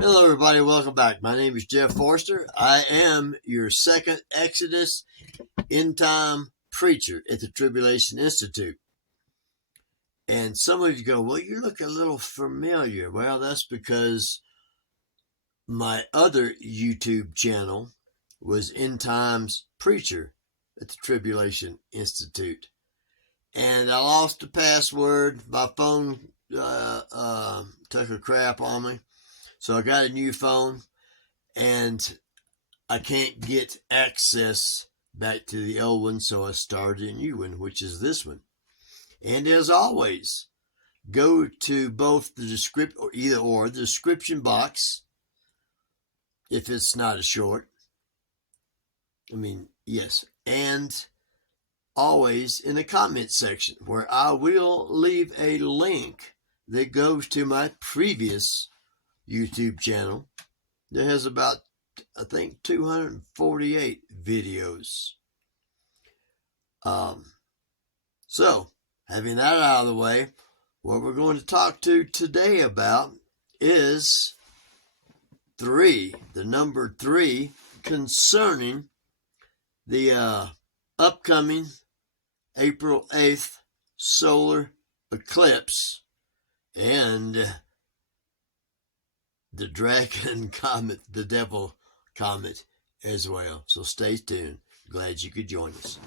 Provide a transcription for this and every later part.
Hello, everybody. Welcome back. My name is Jeff Forrester. I am your second Exodus end time preacher at the Tribulation Institute. And some of you go, well, you look a little familiar. Well, that's because my other YouTube channel was End Times Preacher at the Tribulation Institute. And I lost the password. My phone took a crap on me. So I got a new phone, and I can't get access back to the old one, so I started a new one, which is this one. And as always, go to both the description box, if it's not a short. Yes. And always in the comment section, where I will leave a link that goes to my previous YouTube channel that has about, I think, 248 videos. So, having that out of the way, what we're going to talk to today about is the number 3, concerning the upcoming April 8th solar eclipse and the dragon comet, the devil comet as well. So stay tuned. Glad you could join us.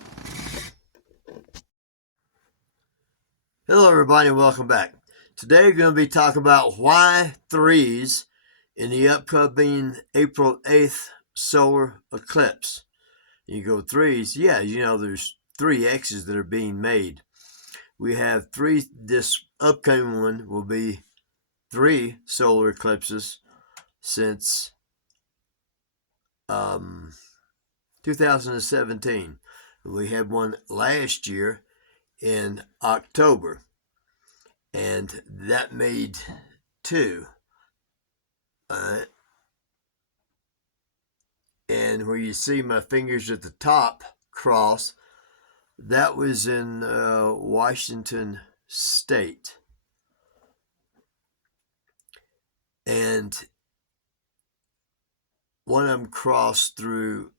Hello, everybody, and welcome back. Today we're going to be talking about why 3s in the upcoming April 8th solar eclipse. You go 3s, yeah, there's 3 X's that are being made. We have 3, this upcoming one will be 3 solar eclipses since 2017. We had one last year in October, and that made 2. And where you see my fingers at the top cross, that was in Washington State. And one of them crossed through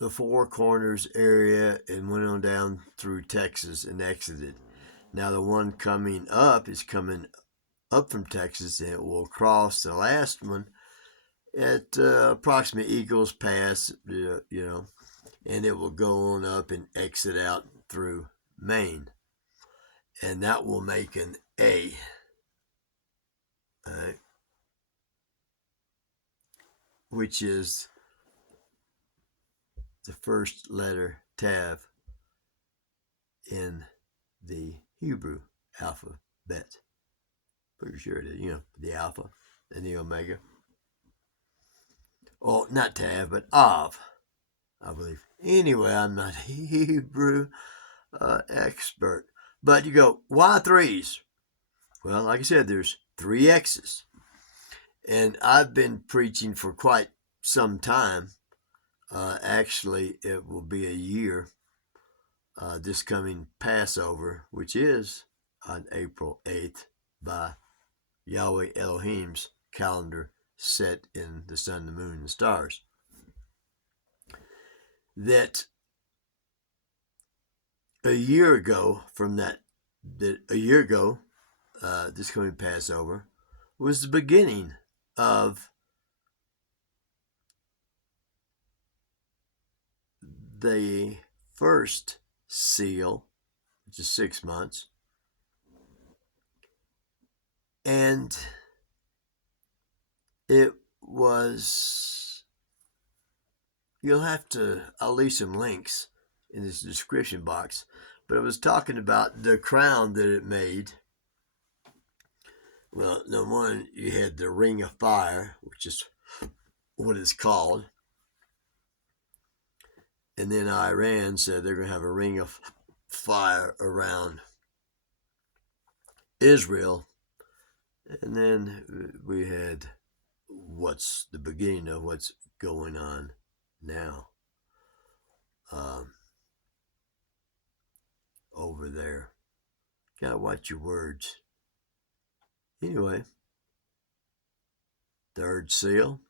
the Four Corners area and went on down through Texas and exited. Now the one coming up is coming up from Texas, and it will cross the last one at approximate Eagles Pass, and it will go on up and exit out through Maine. And that will make an A. All right. Which is the first letter Tav in the Hebrew alphabet. Pretty sure it is, the Alpha and the Omega. Oh, not Tav, but Av, I believe. Anyway, I'm not a Hebrew expert. But you go, why 3s? Well, like I said, there's 3 X's. And I've been preaching for quite some time. Actually, it will be a year this coming Passover, which is on April 8th by Yahweh Elohim's calendar set in the sun, the moon, and the stars. That a year ago this coming Passover was the beginning of the first seal, which is 6 months, and it was, I'll leave some links in this description box, but it was talking about the crown that it made. Well, number one, you had the ring of fire, which is what it's called. And then Iran said they're going to have a ring of fire around Israel. And then we had what's the beginning of what's going on now over there. Gotta watch your words. Anyway, third seal,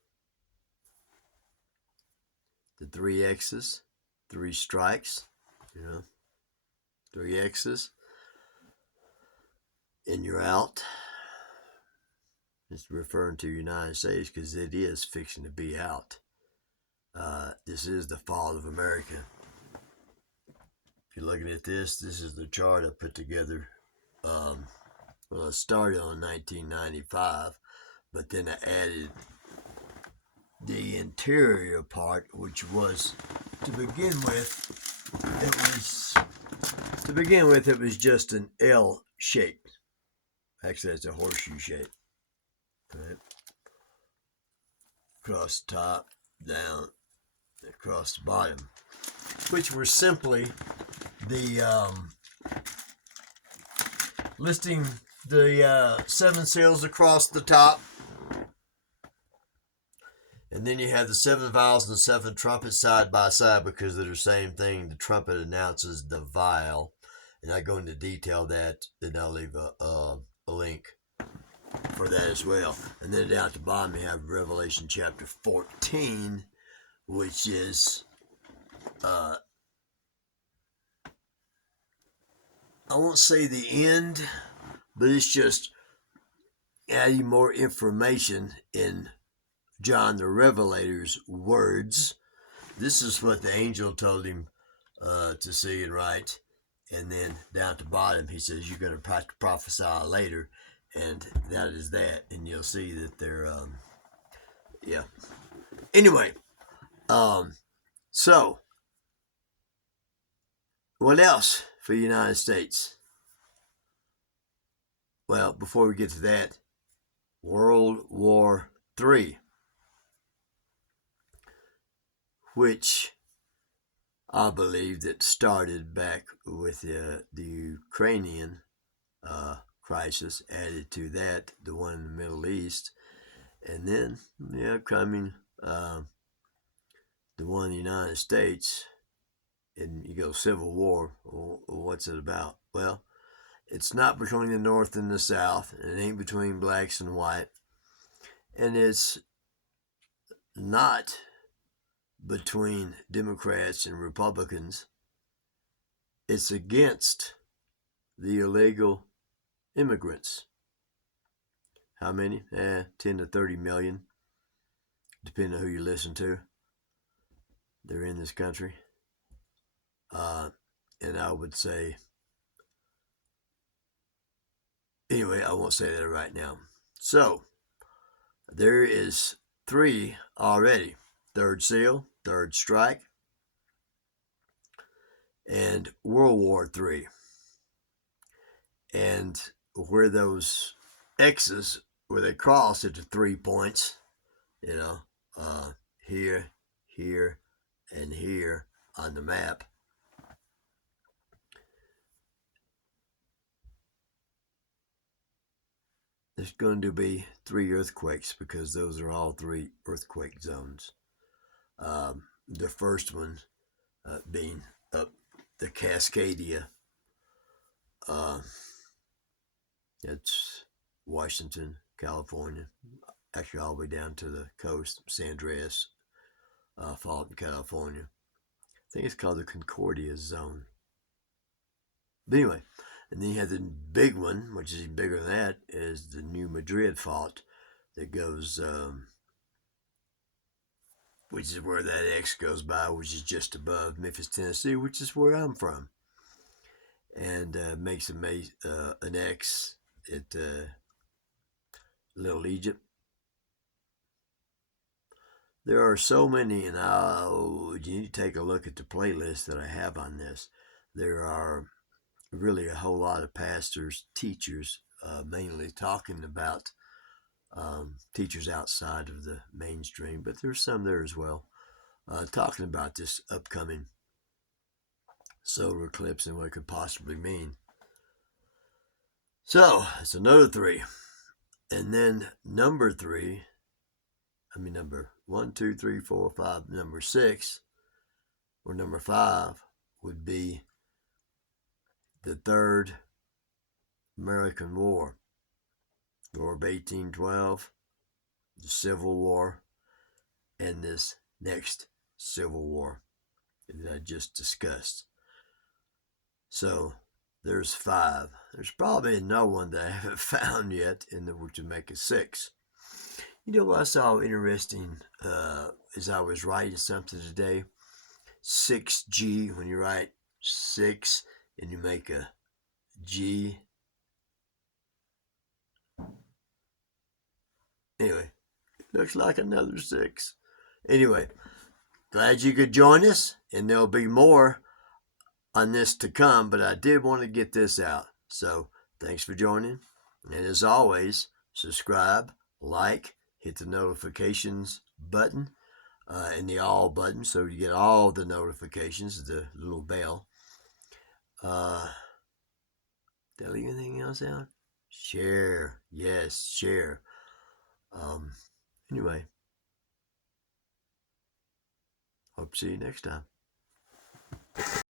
the 3 X's, 3 strikes, 3 X's, and you're out. It's referring to the United States because it is fixing to be out. This is the fall of America. If you're looking at this is the chart I put together. Well, I started on 1995, but then I added the interior part, which was to begin with, it was just an L shape. Actually, it's a horseshoe shape. Right? Across the top, down, across the bottom, which were simply the listing the 7 seals across the top. And then you have the 7 vials and the 7 trumpets side by side because they're the same thing. The trumpet announces the vial. And I go into detail that, then I'll leave a link for that as well. And then down at the bottom you have Revelation chapter 14, which is, I won't say the end, but it's just adding more information in John the Revelator's words. This is what the angel told him to see and write. And then down at the bottom, he says, you're going to prophesy later. And that is that. And you'll see that they're, yeah. Anyway, so, what else for the United States? Well, before we get to that, World War III, which I believe that started back with the Ukrainian crisis, added to that, the one in the Middle East, and then, coming the one in the United States, and you go Civil War, what's it about? Well, it's not between the North and the South, and it ain't between blacks and white, and it's not between Democrats and Republicans. It's against the illegal immigrants. How many? 10 to 30 million, depending on who you listen to. They're in this country. And I would say, anyway, I won't say that right now. So, there is 3 already. Third seal, third strike, and World War III. And where those X's, where they cross at the 3 points, here, here, and here on the map, there's going to be 3 earthquakes because those are all 3 earthquake zones. The first one being up the Cascadia. It's Washington, California, actually all the way down to the coast, San Andreas Fault in California. I think it's called the Concordia Zone. But anyway, and then you have the big one, which is bigger than that, is the New Madrid Fault that goes, which is where that X goes by, which is just above Memphis, Tennessee, which is where I'm from. And makes an X at Little Egypt. There are so many, and you need to take a look at the playlist that I have on this. There are really a whole lot of pastors, teachers, mainly talking about teachers outside of the mainstream, but there's some there as well, talking about this upcoming solar eclipse and what it could possibly mean. So, it's another 3. And then number 1, 2, 3, 4, 5, number 6, or number 5 would be the Third American War. War of 1812, the Civil War, and this next Civil War that I just discussed. So there's 5. There's probably another one that I haven't found yet, and which would make it 6. You know what I saw interesting as I was writing something today? 6G, when you write 6 and you make a G. Anyway, looks like another 6. Anyway, glad you could join us, and there'll be more on this to come, but I did want to get this out. So thanks for joining. And as always, subscribe, like, hit the notifications button and the all button so you get all the notifications, the little bell. Did I leave anything else out? Share. Yes, share. Anyway, hope to see you next time.